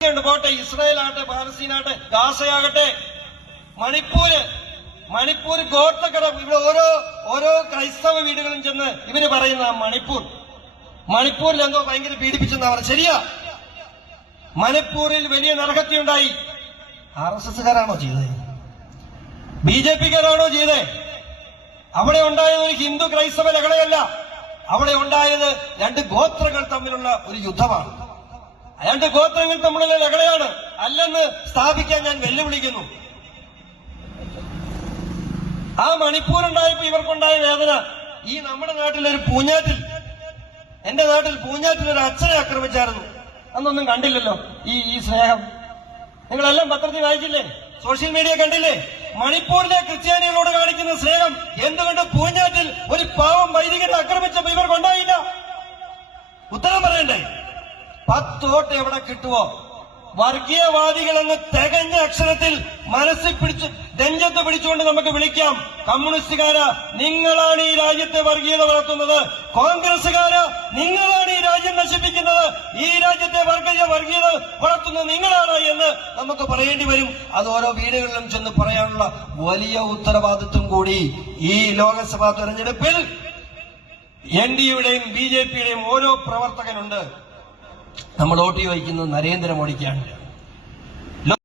ഉണ്ട് പോട്ടെ ഇസ്രായേൽ ആകട്ടെ പാലസ്തീനാകട്ടെ ഗാസയാകട്ടെ. മണിപ്പൂര് മണിപ്പൂർ ഗോത്രക്കട ഇവിടെ ഓരോ ഓരോ ക്രൈസ്തവ വീടുകളും ചെന്ന് ഇവർ പറയുന്ന മണിപ്പൂർ. മണിപ്പൂരിൽ എന്തോ ഭയങ്കര പീഡിപ്പിച്ചെന്നാ പറഞ്ഞ. ശരിയാ. മണിപ്പൂരിൽ വലിയ നരഹത്യ ഉണ്ടായി ആർ എസ് എസ്സുകാരാണോ ചെയ്തത് ബി ജെ പിക്കാരാണോ ചെയ്തത് അവിടെ ഉണ്ടായത് ഒരു ഹിന്ദു ക്രൈസ്തവ ലഹളയല്ല. അവിടെ ഉണ്ടായത് രണ്ട് ഗോത്രങ്ങൾ തമ്മിലുള്ള ഒരു യുദ്ധമാണ്. രണ്ട് ഗോത്രങ്ങൾ തമ്മിലുള്ള ലഹളയാണ്. അല്ലെന്ന് സ്ഥാപിക്കാൻ ഞാൻ വെല്ലുവിളിക്കുന്നു. ആ മണിപ്പൂർ ഉണ്ടായപ്പോ ഇവർക്കുണ്ടായ വേദന. ഈ നമ്മുടെ നാട്ടിലൊരു പൂഞ്ഞാറ്റിൽ എന്റെ നാട്ടിൽ പൂഞ്ഞാറ്റിൽ ഒരു അച്ഛനെ ആക്രമിച്ചായിരുന്നു. അന്നൊന്നും കണ്ടില്ലല്ലോ ഈ ഈ സ്നേഹം. നിങ്ങളെല്ലാം പത്രത്തിൽ വായിച്ചില്ലേ? സോഷ്യൽ മീഡിയ കണ്ടില്ലേ? മണിപ്പൂരിലെ ക്രിസ്ത്യാനികളോട് കാണിക്കുന്ന സ്നേഹം. എന്തുകൊണ്ട് പൂഞ്ഞാറ്റിൽ ഒരു പാവം വൈദികരെ ആക്രമിച്ചപ്പോ ഇവർക്കുണ്ടായില്ല? ഉത്തരം പറയണ്ടേ? പത്തോട്ട് എവിടെ കിട്ടുമോ വർഗീയവാദികൾ എന്ന് തികഞ്ഞ അക്ഷരത്തിൽ മനസ്സിൽ പിടിച്ച് രഞ്ജത്ത് പിടിച്ചുകൊണ്ട് നമുക്ക് വിളിക്കാം. കമ്മ്യൂണിസ്റ്റുകാര് നിങ്ങളാണ് ഈ രാജ്യത്തെ വർഗീയത വളർത്തുന്നത്. കോൺഗ്രസുകാര് നിങ്ങളാണ് ഈ രാജ്യം നശിപ്പിക്കുന്നത്. ഈ രാജ്യത്തെ വർഗീയ വർഗീയത വളർത്തുന്നത് നിങ്ങളാണ് എന്ന് നമുക്ക് പറയേണ്ടി വരും. അത് ഓരോ വീടുകളിലും ചെന്ന് പറയാനുള്ള വലിയ ഉത്തരവാദിത്വം കൂടി ഈ ലോകസഭാ തെരഞ്ഞെടുപ്പിൽ എൻ ഡി യുടെയും ബി ജെ പിയുടെയും ഓരോ പ്രവർത്തകനുണ്ട്. നമ്മൾ വോട്ട് ചോദിക്കുന്നത് നരേന്ദ്രമോദിക്കാണ്.